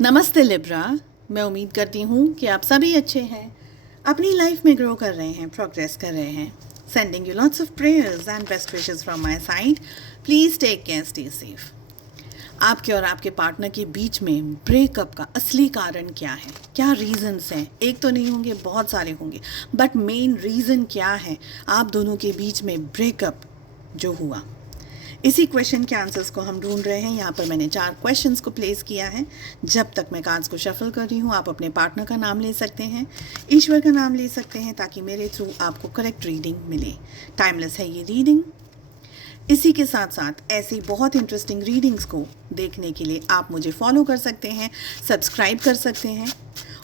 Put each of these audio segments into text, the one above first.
नमस्ते लिब्रा। मैं उम्मीद करती हूँ कि आप सभी अच्छे हैं, अपनी लाइफ में ग्रो कर रहे हैं, प्रोग्रेस कर रहे हैं। Sending you lots of prayers and best wishes from my side. Please take care, stay safe. आपके और आपके पार्टनर के बीच में ब्रेकअप का असली कारण क्या है? क्या रीज़न्स हैं? एक तो नहीं होंगे, बहुत सारे होंगे, बट मेन रीज़न क्या है आप दोनों के बीच में ब्रेकअप जो हुआ? इसी क्वेश्चन के आंसर्स को हम ढूंढ रहे हैं। यहाँ पर मैंने 4 क्वेश्चंस को प्लेस किया है। जब तक मैं कार्ड्स को शफल कर रही हूँ, आप अपने पार्टनर का नाम ले सकते हैं, ईश्वर का नाम ले सकते हैं, ताकि मेरे थ्रू आपको करेक्ट रीडिंग मिले। टाइमलेस है ये रीडिंग। इसी के साथ साथ ऐसी बहुत इंटरेस्टिंग रीडिंग्स को देखने के लिए आप मुझे फॉलो कर सकते हैं, सब्सक्राइब कर सकते हैं।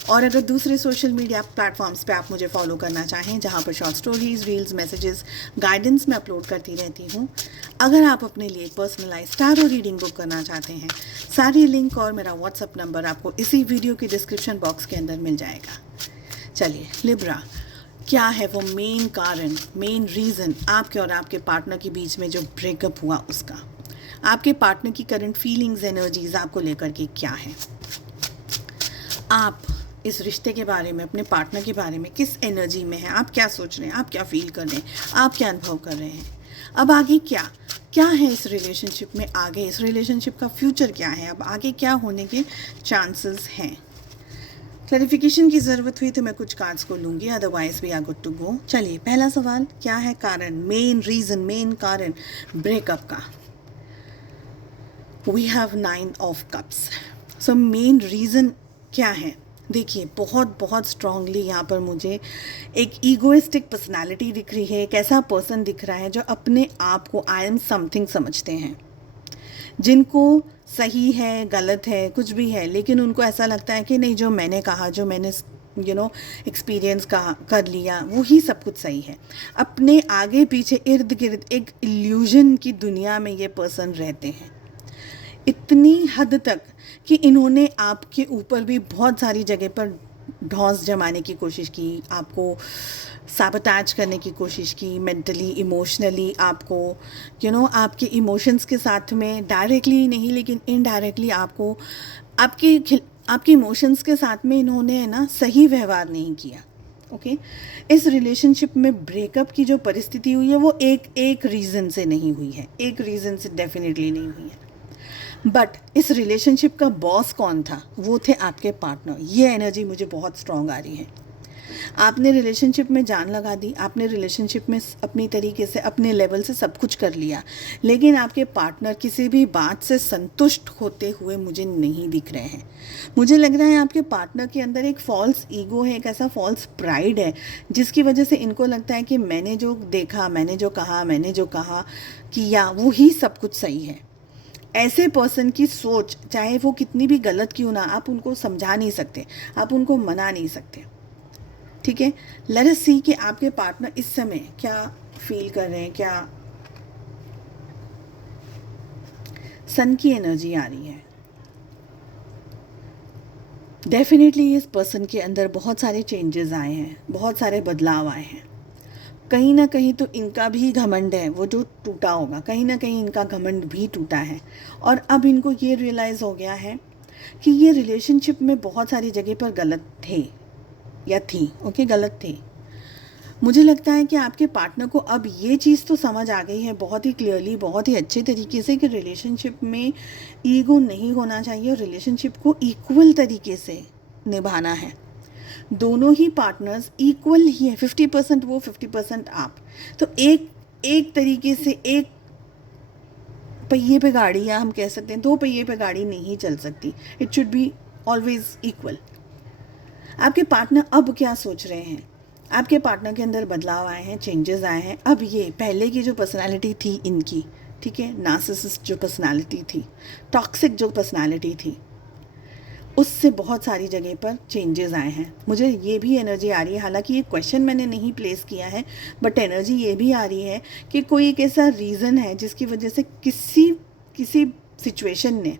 और अगर दूसरे सोशल मीडिया प्लेटफॉर्म्स पे आप मुझे फॉलो करना चाहें, जहां पर short stories, reels, messages, guidance में अपलोड करती रहती हूं, अगर आप अपने लिए पर्सनलाइज टैरो रीडिंग बुक करना चाहते हैं, सारी लिंक और मेरा व्हाट्सअप नंबर आपको इसी वीडियो की डिस्क्रिप्शन बॉक्स के अंदर मिल जाएगा। चलिए लिब्रा, क्या है वो मेन कारण, मेन रीज़न आपके और आपके पार्टनर के बीच में जो ब्रेकअप हुआ उसका? आपके पार्टनर की करंट फीलिंग्स, एनर्जीज आपको लेकर के क्या है? आप इस रिश्ते के बारे में, अपने पार्टनर के बारे में किस एनर्जी में हैं? आप क्या सोच रहे हैं? आप क्या फील कर रहे हैं? आप क्या अनुभव कर रहे हैं? अब आगे क्या क्या है इस रिलेशनशिप में? आगे इस रिलेशनशिप का फ्यूचर क्या है? अब आगे क्या होने के चांसेस हैं? क्लैरिफिकेशन की ज़रूरत हुई तो मैं कुछ कार्ड्स को लूँगी, otherwise we are good to go. चलिए, पहला सवाल, क्या है कारण, मेन रीज़न, मेन कारण ब्रेकअप का? We have 9 of cups. So main reason क्या है? देखिए, बहुत बहुत स्ट्रांगली यहाँ पर मुझे एक ईगोइस्टिक पर्सनालिटी दिख रही है। एक ऐसा पर्सन दिख रहा है जो अपने आप को आई एम समथिंग समझते हैं, जिनको सही है, गलत है, कुछ भी है, लेकिन उनको ऐसा लगता है कि नहीं, जो मैंने कहा, जो मैंने एक्सपीरियंस कर लिया, वो ही सब कुछ सही है। अपने आगे पीछे इर्द गिर्द एक इल्यूजन की दुनिया में ये पर्सन रहते हैं, इतनी हद तक कि इन्होंने आपके ऊपर भी बहुत सारी जगह पर ढौंस जमाने की कोशिश की, आपको सैबोटेज करने की कोशिश की, मेंटली, इमोशनली आपको आपके इमोशंस के साथ में, डायरेक्टली नहीं लेकिन इनडायरेक्टली आपको आपके इमोशंस के साथ में इन्होंने है ना सही व्यवहार नहीं किया। ओके, इस रिलेशनशिप में ब्रेकअप की जो परिस्थिति हुई है वो एक रीज़न से नहीं हुई है, एक रीज़न से डेफिनेटली नहीं हुई है। बट इस रिलेशनशिप का बॉस कौन था? वो थे आपके पार्टनर। ये एनर्जी मुझे बहुत स्ट्रॉन्ग आ रही है। आपने रिलेशनशिप में जान लगा दी, आपने रिलेशनशिप में अपनी तरीके से, अपने लेवल से सब कुछ कर लिया, लेकिन आपके पार्टनर किसी भी बात से संतुष्ट होते हुए मुझे नहीं दिख रहे हैं। मुझे लग रहा है आपके पार्टनर के अंदर एक फॉल्स ईगो है, एक ऐसा फॉल्स प्राइड है, जिसकी वजह से इनको लगता है कि मैंने जो देखा, मैंने जो कहा, मैंने जो कहा किया, वो ही सब कुछ सही है। ऐसे पर्सन की सोच, चाहे वो कितनी भी गलत क्यों ना, आप उनको समझा नहीं सकते, आप उनको मना नहीं सकते। ठीक है, लेट अस सी कि आपके पार्टनर इस समय क्या फील कर रहे हैं। क्या सन की एनर्जी आ रही है। डेफिनेटली इस पर्सन के अंदर बहुत सारे चेंजेस आए हैं, बहुत सारे बदलाव आए हैं। कहीं ना कहीं तो इनका भी घमंड है, वो जो टूटा होगा, कहीं ना कहीं इनका घमंड भी टूटा है। और अब इनको ये रियलाइज़ हो गया है कि ये रिलेशनशिप में बहुत सारी जगह पर गलत थे या थी। ओके, गलत थे। मुझे लगता है कि आपके पार्टनर को अब ये चीज़ तो समझ आ गई है बहुत ही क्लियरली, बहुत ही अच्छे तरीके से, कि रिलेशनशिप में ईगो नहीं होना चाहिए और रिलेशनशिप को इक्वल तरीके से निभाना है। दोनों ही पार्टनर्स इक्वल ही है, 50% वो, 50% आप। तो एक तरीके से एक पहिए पे गाड़ी, या हम कह सकते हैं 2 पहिए पे गाड़ी नहीं चल सकती। It should be always equal. आपके पार्टनर अब क्या सोच रहे हैं? आपके पार्टनर के अंदर बदलाव आए हैं, चेंजेस आए हैं। अब ये पहले की जो पर्सनालिटी थी इनकी, ठीक है, नार्सिसिस्ट जो पर्सनालिटी थी, टॉक्सिक जो पर्सनालिटी थी, उससे बहुत सारी जगह पर चेंजेस आए हैं। मुझे ये भी एनर्जी आ रही है, हालांकि ये क्वेश्चन मैंने नहीं प्लेस किया है, बट एनर्जी ये भी आ रही है कि कोई एक ऐसा रीज़न है जिसकी वजह से किसी सिचुएशन ने,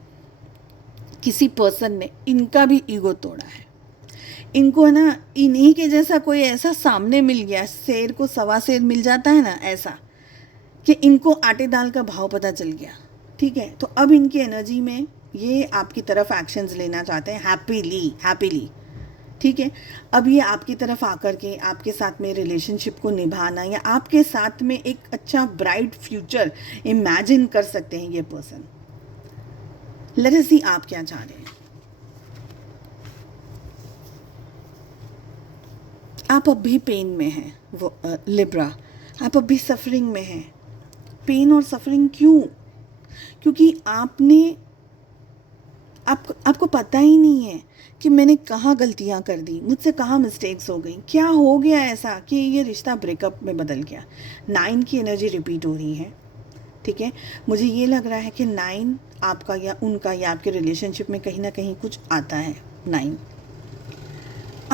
किसी पर्सन ने इनका भी ईगो तोड़ा है। इनको है ना, इन्हीं के जैसा कोई ऐसा सामने मिल गया, शेर को सवा शेर मिल जाता है ना, ऐसा कि इनको आटे दाल का भाव पता चल गया। ठीक है, तो अब इनकी एनर्जी में ये आपकी तरफ एक्शंस लेना चाहते हैं हैप्पीली, ठीक है। अब ये आपकी तरफ आकर के आपके साथ में रिलेशनशिप को निभाना या आपके साथ में एक अच्छा ब्राइट फ्यूचर इमेजिन कर सकते हैं ये पर्सन। लेट अस सी आप क्या चाह रहे हैं। आप अब भी पेन में हैं, वो लिब्रा, आप अब भी सफरिंग में हैं। पेन और सफरिंग क्यों? क्योंकि आपको पता ही नहीं है कि मैंने कहाँ गलतियाँ कर दी, मुझसे कहाँ मिस्टेक्स हो गई, क्या हो गया ऐसा कि ये रिश्ता ब्रेकअप में बदल गया। 9 की एनर्जी रिपीट हो रही है, ठीक है। मुझे ये लग रहा है कि 9 आपका या उनका या आपके रिलेशनशिप में कहीं ना कहीं कुछ आता है। 9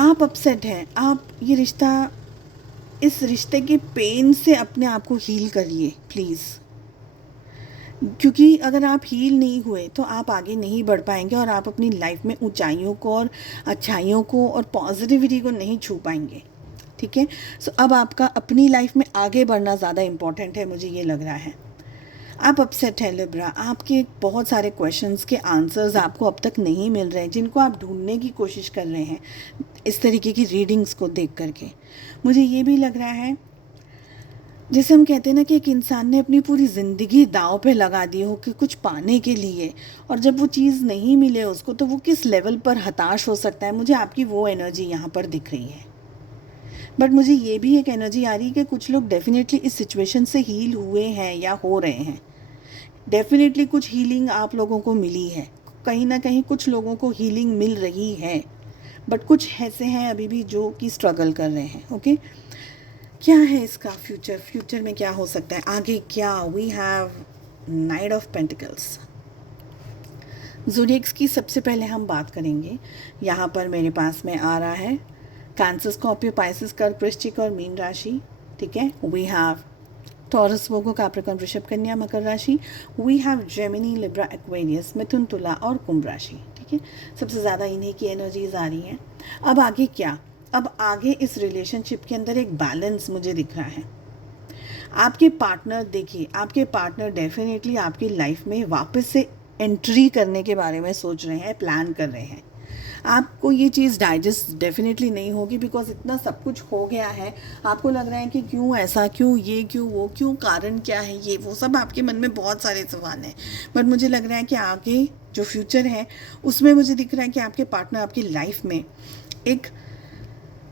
आप अपसेट हैं, आप ये रिश्ता, इस रिश्ते के पेन से अपने आप को हील करिए प्लीज़, क्योंकि अगर आप हील नहीं हुए तो आप आगे नहीं बढ़ पाएंगे और आप अपनी लाइफ में ऊंचाइयों को और अच्छाइयों को और पॉजिटिविटी को नहीं छू पाएंगे, ठीक है। सो अब आपका अपनी लाइफ में आगे बढ़ना ज़्यादा इम्पॉर्टेंट है, मुझे ये लग रहा है। आप अपसेट हैं लिब्रा, आपके बहुत सारे क्वेश्चंस के आंसर्स आपको अब तक नहीं मिल रहे हैं, जिनको आप ढूंढने की कोशिश कर रहे हैं इस तरीके की रीडिंग्स को देख करके। मुझे ये भी लग रहा है, जैसे हम कहते हैं ना कि एक इंसान ने अपनी पूरी ज़िंदगी दांव पे लगा दी हो कि कुछ पाने के लिए, और जब वो चीज़ नहीं मिले उसको तो वो किस लेवल पर हताश हो सकता है। मुझे आपकी वो एनर्जी यहाँ पर दिख रही है। बट मुझे ये भी एक एनर्जी आ रही है कि कुछ लोग डेफिनेटली इस सिचुएशन से हील हुए हैं या हो रहे हैं। डेफिनेटली कुछ हीलिंग आप लोगों को मिली है, कहीं ना कहीं कुछ लोगों को हीलिंग मिल रही है, बट कुछ ऐसे हैं अभी भी जो कि स्ट्रगल कर रहे हैं। ओके, क्या है इसका फ्यूचर में क्या हो सकता है आगे क्या? We have knight of pentacles. Zodiacs की सबसे पहले हम बात करेंगे। यहाँ पर मेरे पास में आ रहा है कैंसर, स्कॉर्पियो, पाइसिस, कर्क, वृश्चिक और मीन राशि, ठीक है। We have Taurus, Virgo, Capricorn, वृषभ, कन्या, मकर राशि। We have Gemini, Libra, Aquarius, मिथुन, तुला और कुंभ राशि, ठीक है। सबसे ज़्यादा इन्हीं की एनर्जीज आ रही हैं। अब आगे क्या? अब आगे इस रिलेशनशिप के अंदर एक बैलेंस मुझे दिख रहा है। आपके पार्टनर, देखिए आपके पार्टनर डेफिनेटली आपकी लाइफ में वापस से एंट्री करने के बारे में सोच रहे हैं, प्लान कर रहे हैं। आपको ये चीज़ डाइजेस्ट डेफिनेटली नहीं होगी, बिकॉज इतना सब कुछ हो गया है। आपको लग रहा है कि क्यों ऐसा, क्यों ये, क्यों वो, क्यों, कारण क्या है, ये वो सब आपके मन में बहुत सारे सवाल हैं। बट मुझे लग रहा है कि आगे जो फ्यूचर है उसमें मुझे दिख रहा है कि आपके पार्टनर आपकी लाइफ में एक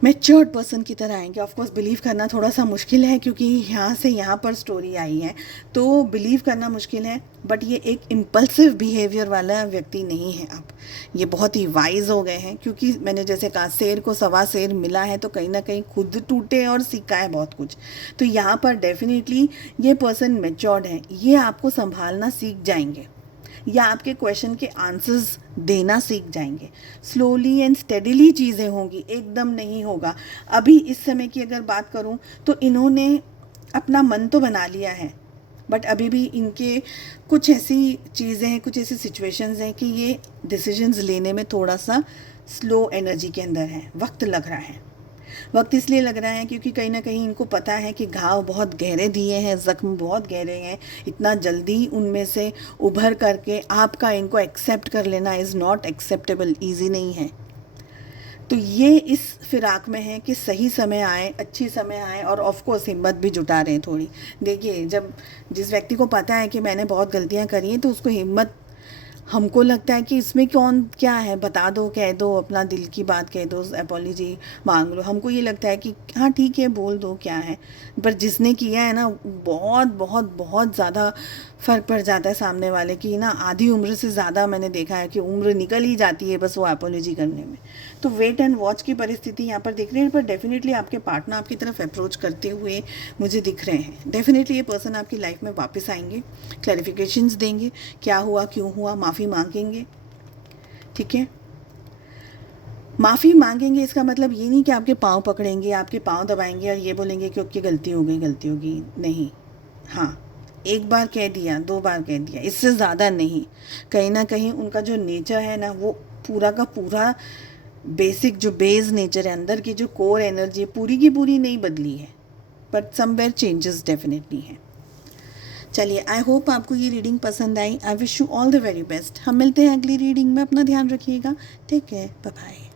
मैच्योर्ड पर्सन की तरह आएंगे। ऑफकोर्स बिलीव करना थोड़ा सा मुश्किल है, क्योंकि यहाँ से यहाँ पर स्टोरी आई है तो बिलीव करना मुश्किल है। बट ये एक इम्पल्सिव बिहेवियर वाला व्यक्ति नहीं है। अब ये बहुत ही वाइज हो गए हैं, क्योंकि मैंने जैसे कहा शेर को सवा शेर मिला है तो कहीं ना कहीं खुद टूटे और सीखा है बहुत कुछ। तो यहाँ पर डेफिनेटली ये पर्सन मैच्योर्ड है, ये आपको संभालना सीख जाएंगे या आपके क्वेश्चन के आंसर्स देना सीख जाएंगे। स्लोली एंड स्टेडीली चीज़ें होंगी, एकदम नहीं होगा। अभी इस समय की अगर बात करूं तो इन्होंने अपना मन तो बना लिया है, बट अभी भी इनके कुछ ऐसी चीज़ें हैं, कुछ ऐसी सिचुएशंस हैं कि ये डिसीजंस लेने में थोड़ा सा स्लो एनर्जी के अंदर है, वक्त लग रहा है। वक्त इसलिए लग रहा है क्योंकि कहीं ना कहीं इनको पता है कि घाव बहुत गहरे दिए हैं, ज़ख्म बहुत गहरे हैं। इतना जल्दी उनमें से उभर करके आपका इनको एक्सेप्ट कर लेना इज़ नॉट एक्सेप्टेबल, ईजी नहीं है। तो ये इस फिराक में है कि सही समय आए, अच्छी समय आए, और ऑफ कोर्स हिम्मत भी जुटा रहे हैं थोड़ी। देखिए, जब जिस व्यक्ति को पता है कि मैंने बहुत गलतियां करी हैं तो उसको हिम्मत, हमको लगता है कि इसमें कौन क्या है, बता दो, कह दो, अपना दिल की बात कह दो, अपॉलॉजी मांग लो। हमको ये लगता है कि हाँ ठीक है, बोल दो क्या है। पर जिसने किया है ना, बहुत बहुत बहुत ज़्यादा फ़र्क पड़ जाता है सामने वाले की ना। आधी उम्र से ज़्यादा मैंने देखा है कि उम्र निकल ही जाती है बस वो अपॉलॉजी करने में। तो वेट एंड वॉच की परिस्थिति यहाँ पर दिख रही है। पर डेफिनेटली आपके पार्टनर आपकी तरफ अप्रोच करते हुए मुझे दिख रहे हैं। डेफिनेटली ये पर्सन आपकी लाइफ में वापस आएंगे, क्लैरिफिकेशंस देंगे, क्या हुआ, क्यों हुआ, माफ़ी मांगेंगे, ठीक है। माफ़ी मांगेंगे इसका मतलब ये नहीं कि आपके पाँव पकड़ेंगे, आपके पाँव दबाएंगे और ये बोलेंगे कि ओके गलती हो गई, नहीं। हाँ, एक बार कह दिया, 2 बार कह दिया, इससे ज़्यादा नहीं। कहीं ना कहीं उनका जो नेचर है ना, वो पूरा का पूरा बेसिक जो बेस नेचर है, अंदर की जो कोर एनर्जी पूरी की पूरी नहीं बदली है, बट समवेयर चेंजेस डेफिनेटली हैं। चलिए, आई होप आपको ये रीडिंग पसंद आई। I wish you all the very best. हम मिलते हैं अगली रीडिंग में। अपना ध्यान रखिएगा। Take care, bye bye.